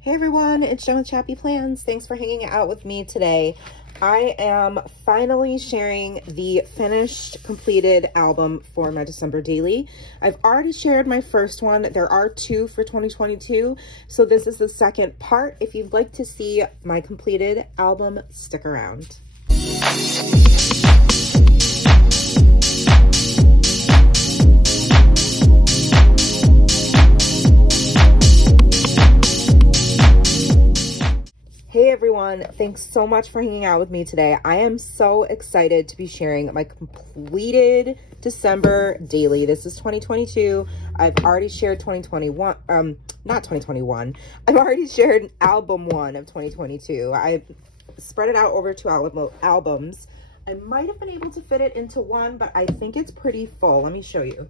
Hey everyone, it's Jo with ChappyPlans. Thanks for hanging out with me today. I am finally sharing the finished, completed album for my December daily. I've already shared my first one. There are two for 2022, so this is the second part. If you'd like to see my completed album, stick around. Hey everyone, thanks so much for hanging out with me today. I am so excited to be sharing my completed December daily. This is 2022. I've already shared 2021, not 2021. I've already shared album 1 of 2022. I spread it out over 2 albums. I might have been able to fit it into one, but I think it's pretty full. Let me show you.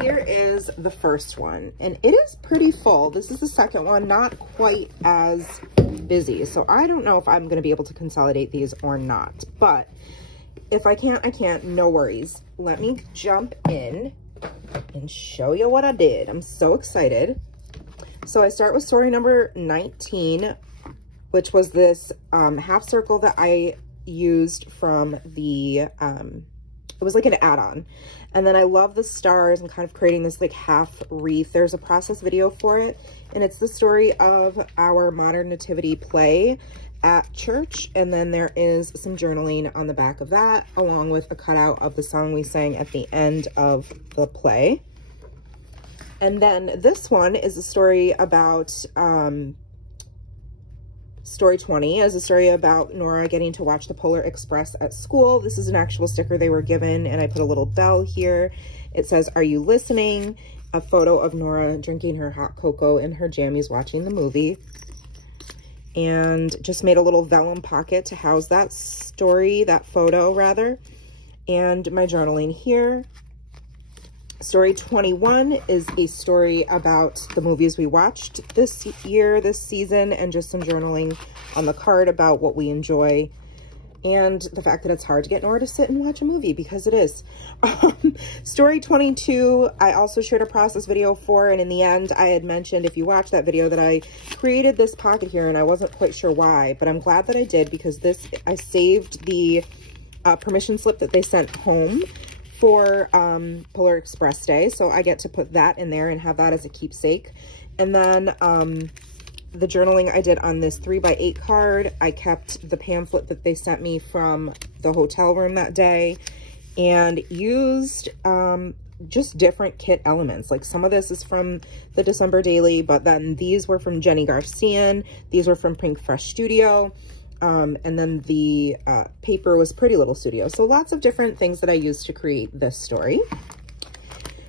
Here is the first one, and it is pretty full. This is the second one, not quite as busy. So I don't know if I'm going to be able to consolidate these or not, but if I can't, I can't, no worries. Let me jump in and show you what I did. I'm so excited. So I start with story number 19, which was this half circle that I used from the, it was like an add-on. And then I love the stars and kind of creating this like half wreath. There's a process video for it, and it's the story of our modern nativity play at church. And then there is some journaling on the back of that, along with a cutout of the song we sang at the end of the play. And then this one is a story about, Story 20 is a story about Nora getting to watch the Polar Express at school. This is an actual sticker they were given, and I put a little bell here. It says, "Are you listening?" A photo of Nora drinking her hot cocoa in her jammies watching the movie. And just made a little vellum pocket to house that story, that photo rather. And my journaling here. Story 21 is a story about the movies we watched this year, this season, and just some journaling on the card about what we enjoy and the fact that it's hard to get Nora to sit and watch a movie, because it is. Story 22, I also shared a process video for, and in the end, I had mentioned, if you watch that video, that I created this pocket here, and I wasn't quite sure why, but I'm glad that I did, because this, I saved the permission slip that they sent home for Polar Express Day, so I get to put that in there and have that as a keepsake. And then the journaling I did on this 3x8 card, I kept the pamphlet that they sent me from the hotel room that day, and used just different kit elements. Like some of this is from the December daily, but then these were from Jenny Garcian, these were from Pink Fresh Studio. And then the paper was Pretty Little Studio. So lots of different things that I used to create this story.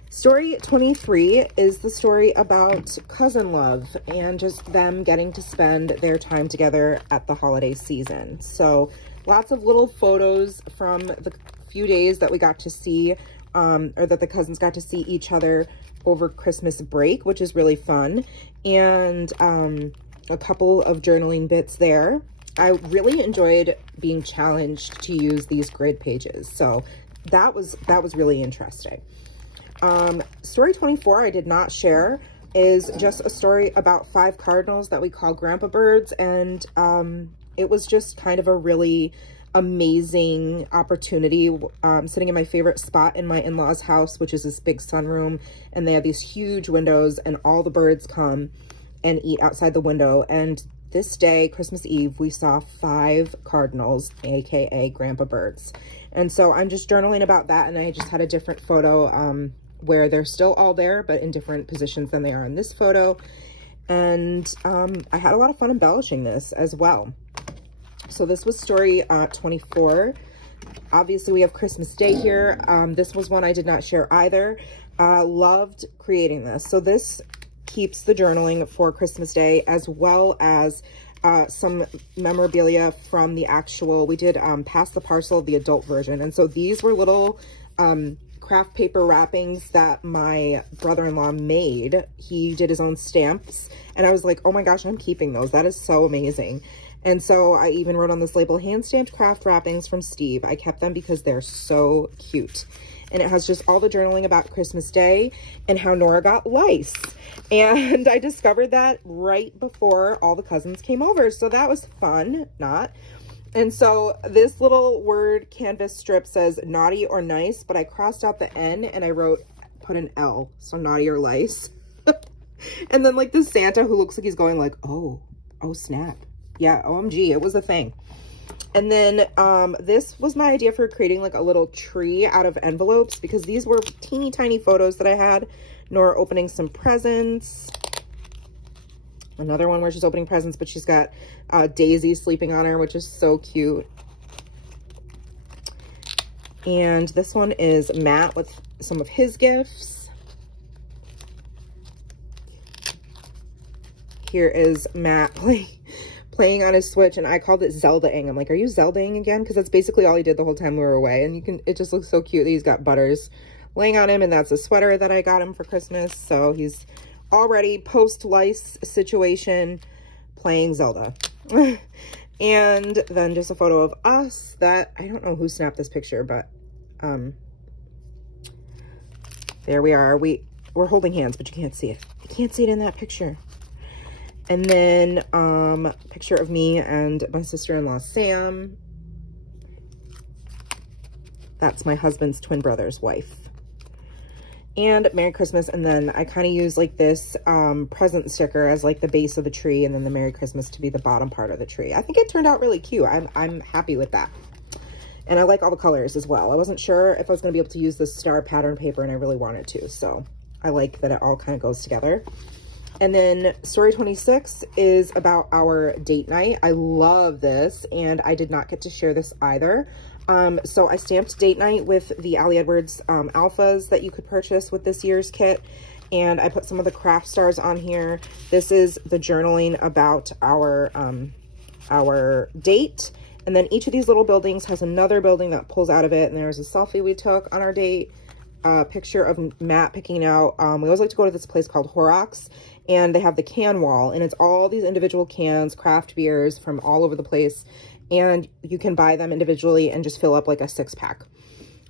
Story 23 is the story about cousin love and just them getting to spend their time together at the holiday season. So lots of little photos from the few days that we got to see, or that the cousins got to see each other over Christmas break, which is really fun. And a couple of journaling bits there. I really enjoyed being challenged to use these grid pages. So that was really interesting. Story 24 I did not share, is just a story about 5 cardinals that we call grandpa birds. And it was just kind of a really amazing opportunity, sitting in my favorite spot in my in-laws house, which is this big sunroom, and they have these huge windows, and all the birds come and eat outside the window. And this day, Christmas Eve, we saw 5 cardinals, aka grandpa birds. And so I'm just journaling about that, and I just had a different photo where they're still all there, but in different positions than they are in this photo. And I had a lot of fun embellishing this as well. So this was story 24. Obviously, we have Christmas Day here. This was one I did not share either. Loved creating this. So this keeps the journaling for Christmas Day, as well as some memorabilia from the actual, we did Pass the Parcel, the adult version. And so these were little craft paper wrappings that my brother-in-law made. He did his own stamps, and I was like, oh my gosh, I'm keeping those. That is so amazing. And so I even wrote on this label, hand-stamped craft wrappings from Steve. I kept them because they're so cute. and it has just all the journaling about Christmas Day and how Nora got lice. And I discovered that right before all the cousins came over. So that was fun, not. And so this little word canvas strip says naughty or nice, but I crossed out the N and I put an L. So naughty or lice. And then like the Santa who looks like he's going like, oh snap. Yeah, OMG, it was a thing. And then this was my idea for creating like a little tree out of envelopes, because these were teeny tiny photos that I had. Nora opening some presents. Another one where she's opening presents, but she's got Daisy sleeping on her, which is so cute. And this one is Matt with some of his gifts. Here is Matt playing on his Switch, and I called it Zelda-ing. I'm like, are you Zelda-ing again? Because that's basically all he did the whole time we were away. And it just looks so cute that he's got Butters laying on him, and that's a sweater that I got him for Christmas. So he's already post-lice situation playing Zelda. And then just a photo of us that, I don't know who snapped this picture, but there we are. We're holding hands, but you can't see it. You can't see it in that picture. And then picture of me and my sister-in-law, Sam. That's my husband's twin brother's wife. And Merry Christmas. And then I kind of use like this present sticker as like the base of the tree, and then the Merry Christmas to be the bottom part of the tree. I think it turned out really cute. I'm happy with that. And I like all the colors as well. I wasn't sure if I was going to be able to use this star pattern paper, and I really wanted to. So I like that it all kind of goes together. And then story 26 is about our date night. I love this, and I did not get to share this either. So I stamped date night with the Ali Edwards alphas that you could purchase with this year's kit. And I put some of the craft stars on here. This is the journaling about our date. And then each of these little buildings has another building that pulls out of it. And there's a selfie we took on our date. Picture of Matt picking out. We always like to go to this place called Horrocks, and they have the can wall, and it's all these individual cans, craft beers from all over the place, and you can buy them individually and just fill up like a 6-pack.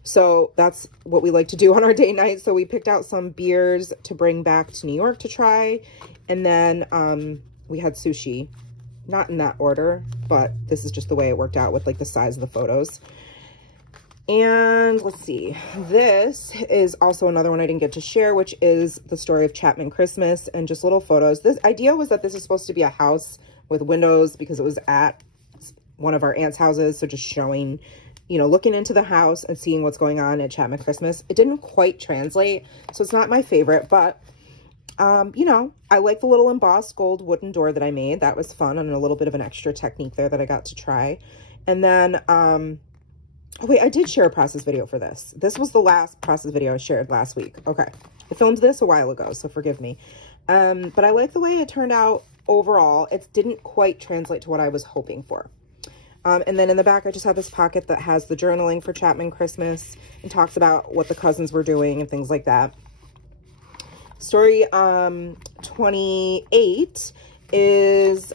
So that's what we like to do on our date night. So we picked out some beers to bring back to New York to try, and then we had sushi, not in that order, but this is just the way it worked out with like the size of the photos. And let's see, this is also another one I didn't get to share, which is the story of Chapman Christmas, and just little photos. This idea was that this is supposed to be a house with windows because it was at one of our aunt's houses. So just showing, you know, looking into the house and seeing what's going on at Chapman Christmas. It didn't quite translate, so it's not my favorite, but you know, I like the little embossed gold wooden door that I made. That was fun, and a little bit of an extra technique there that I got to try. And then, oh wait, I did share a process video for this. This was the last process video I shared last week. Okay. I filmed this a while ago, so forgive me. But I like the way it turned out overall. It didn't quite translate to what I was hoping for. And then in the back, I just have this pocket that has the journaling for Chapman Christmas and talks about what the cousins were doing and things like that. Story 28 is,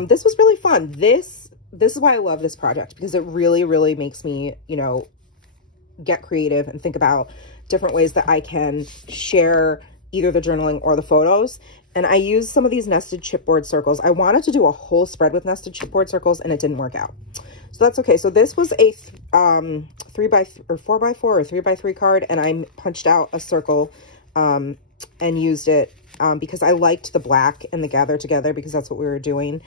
this was really fun. This is why I love this project, because it really, really makes me, you know, get creative and think about different ways that I can share either the journaling or the photos. And I used some of these nested chipboard circles. I wanted to do a whole spread with nested chipboard circles, and it didn't work out. So that's okay. So this was a 4x4 or 3x3 card, and I punched out a circle and used it because I liked the black and the gather together, because that's what we were doing.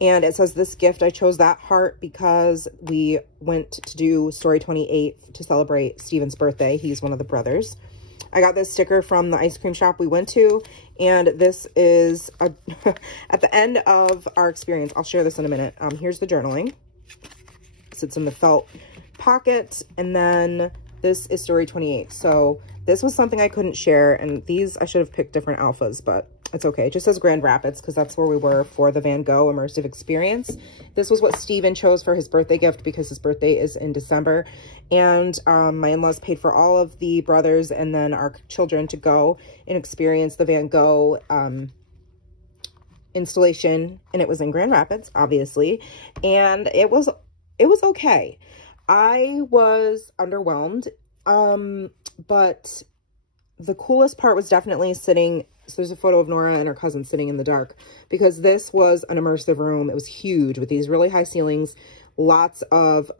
And it says, this gift, I chose that heart because we went to do story 28 to celebrate Steven's birthday. He's one of the brothers. I got this sticker from the ice cream shop we went to, and this is at the end of our experience. I'll share this in a minute. Here's the journaling. Sits in the felt pocket, and then this is story 28. So this was something I couldn't share, and these I should have picked different alphas, but it's okay. It just says Grand Rapids because that's where we were for the Van Gogh immersive experience. This was what Steven chose for his birthday gift because his birthday is in December. And my in-laws paid for all of the brothers and then our children to go and experience the Van Gogh installation. And it was in Grand Rapids, obviously. And it was okay. I was underwhelmed. But the coolest part was definitely sitting. So there's a photo of Nora and her cousin sitting in the dark, because this was an immersive room. It was huge with these really high ceilings, lots of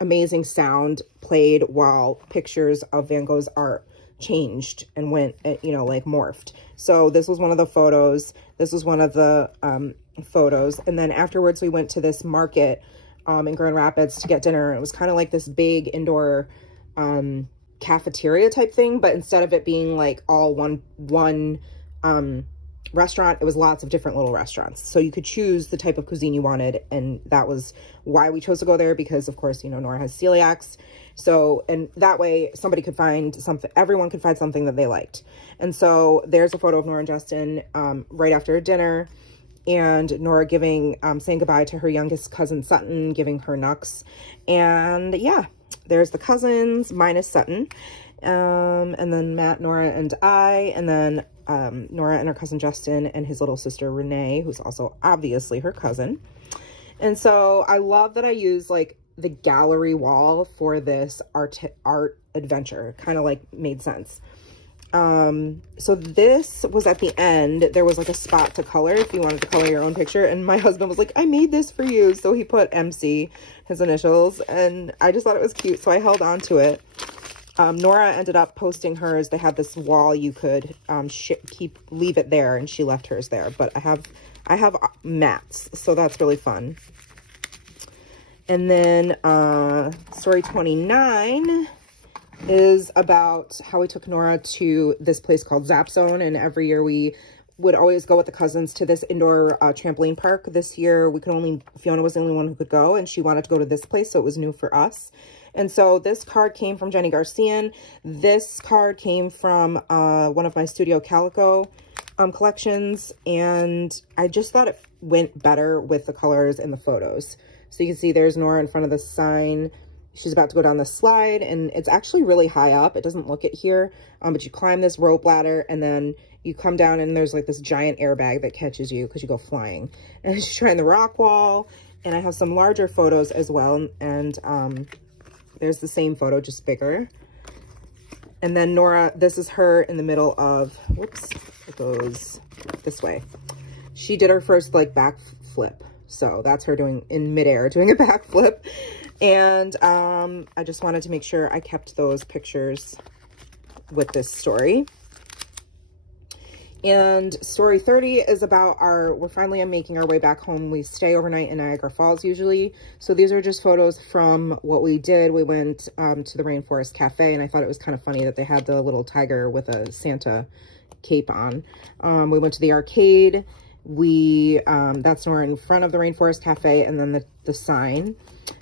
amazing sound played while pictures of Van Gogh's art changed and went, you know, like morphed. So this was one of the photos. This was one of the photos. And then afterwards we went to this market in Grand Rapids to get dinner. It was kind of like this big indoor cafeteria type thing, but instead of it being like all one restaurant, it was lots of different little restaurants. So you could choose the type of cuisine you wanted, and that was why we chose to go there, because of course, you know, Nora has celiacs. So, and that way somebody could find something, everyone could find something that they liked. And so there's a photo of Nora and Justin right after dinner, and Nora giving, saying goodbye to her youngest cousin, Sutton, giving her Nux. And yeah, there's the cousins minus Sutton. And then Matt, Nora, and I, and then Nora and her cousin Justin and his little sister Renee, who's also obviously her cousin. And so I love that I use like the gallery wall for this art adventure. Kind of like made sense. So this was at the end. There was like a spot to color if you wanted to color your own picture. And my husband was like, I made this for you. So he put MC, his initials, and I just thought it was cute. So I held on to it. Nora ended up posting hers. They had this wall you could leave it there, and she left hers there. But I have mats, so that's really fun. And then story 29 is about how we took Nora to this place called Zap Zone, and every year we would always go with the cousins to this indoor trampoline park. This year Fiona was the only one who could go, and she wanted to go to this place, so it was new for us. And so this card came from Jenny Garcian. This card came from one of my Studio Calico collections, and I just thought it went better with the colors and the photos. So you can see there's Nora in front of the sign. She's about to go down the slide, and it's actually really high up. It doesn't look it here, but you climb this rope ladder, and then you come down, and there's like this giant airbag that catches you because you go flying. And she's trying the rock wall, and I have some larger photos as well, and there's the same photo, just bigger. And then Nora, this is her in the middle of, whoops, it goes this way. She did her first like back flip. So that's her doing in midair, doing a back flip. And I just wanted to make sure I kept those pictures with this story. And story 30 is about we're finally making our way back home. We stay overnight in Niagara Falls usually. So these are just photos from what we did. We went to the Rainforest Cafe, and I thought it was kind of funny that they had the little tiger with a Santa cape on. We went to the arcade. That's Nora in front of the Rainforest Cafe, and then the sign.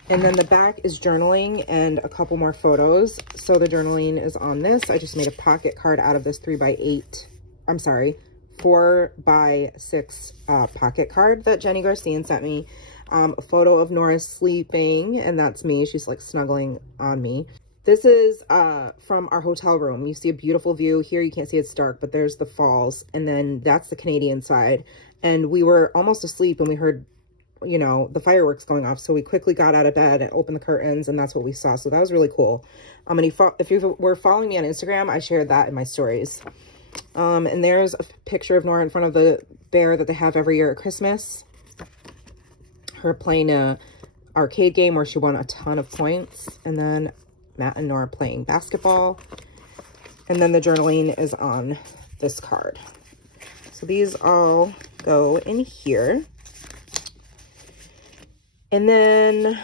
And then the back is journaling and a couple more photos. So the journaling is on this. I just made a pocket card out of this 4x6 pocket card that Jenny Garcian sent me. A photo of Nora sleeping, and that's me. She's like snuggling on me. This is from our hotel room. You see a beautiful view. Here you can't see, it's dark, but there's the falls, and then that's the Canadian side. And we were almost asleep, and we heard, you know, the fireworks going off. So we quickly got out of bed and opened the curtains, and that's what we saw. So that was really cool. And if you were following me on Instagram, I shared that in my stories. And there's a picture of Nora in front of the bear that they have every year at Christmas. Her playing a arcade game where she won a ton of points. And then Matt and Nora playing basketball. And then the journaling is on this card. So these all go in here. And then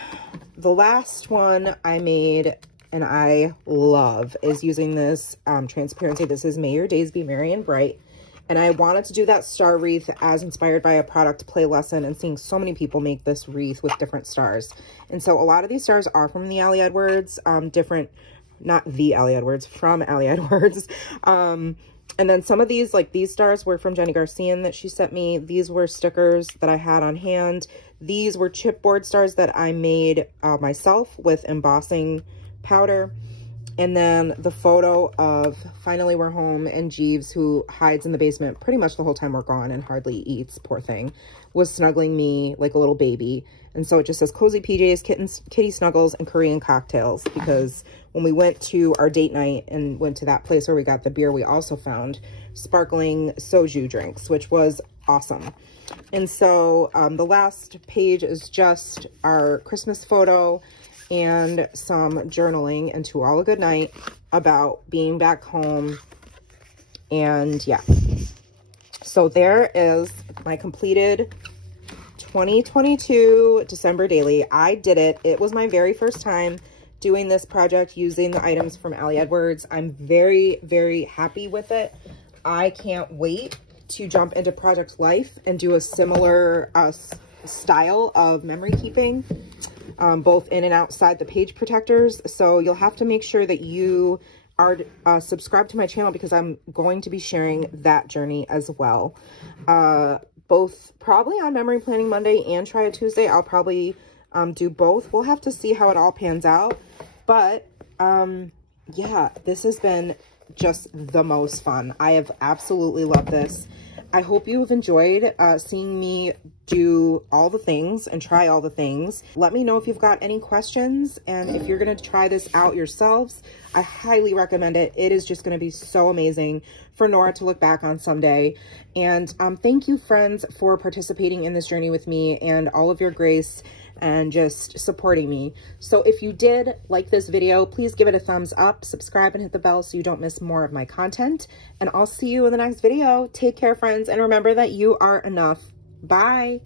the last one I made, and I love, is using this transparency. This is May Your Days Be Merry and Bright. And I wanted to do that star wreath as inspired by a product play lesson, and seeing so many people make this wreath with different stars. And so a lot of these stars are from the Ali Edwards, from Ali Edwards. And then some of these, like these stars, were from Jenny Garcian that she sent me. These were stickers that I had on hand. These were chipboard stars that I made myself with embossing powder. And then the photo of Finally We're Home, and Jeeves, who hides in the basement pretty much the whole time we're gone and hardly eats, poor thing, was snuggling me like a little baby. And so it just says cozy PJs, kitty snuggles, and Korean cocktails, because when we went to our date night and went to that place where we got the beer, we also found sparkling soju drinks, which was awesome. And so the last page is just our Christmas photo and some journaling and to all a good night about being back home. And yeah, so there is my completed 2022 December daily. I did it. It was my very first time doing this project using the items from Ali Edwards. I'm very, very happy with it. I can't wait to jump into Project Life and do a similar style of memory keeping, both in and outside the page protectors. So you'll have to make sure that you are subscribed to my channel, because I'm going to be sharing that journey as well. Both probably on Memory Planning Monday and Try It Tuesday. I'll probably do both. We'll have to see how it all pans out. But yeah, this has been just the most fun. I have absolutely loved this. I hope you have enjoyed seeing me do all the things and try all the things. Let me know if you've got any questions, and if you're going to try this out yourselves, I highly recommend it. It is just going to be so amazing for Nora to look back on someday. And thank you, friends, for participating in this journey with me and all of your grace and just supporting me. So if you did like this video, please give it a thumbs up, subscribe, and hit the bell so you don't miss more of my content. And I'll see you in the next video. Take care, friends, and remember that you are enough. Bye.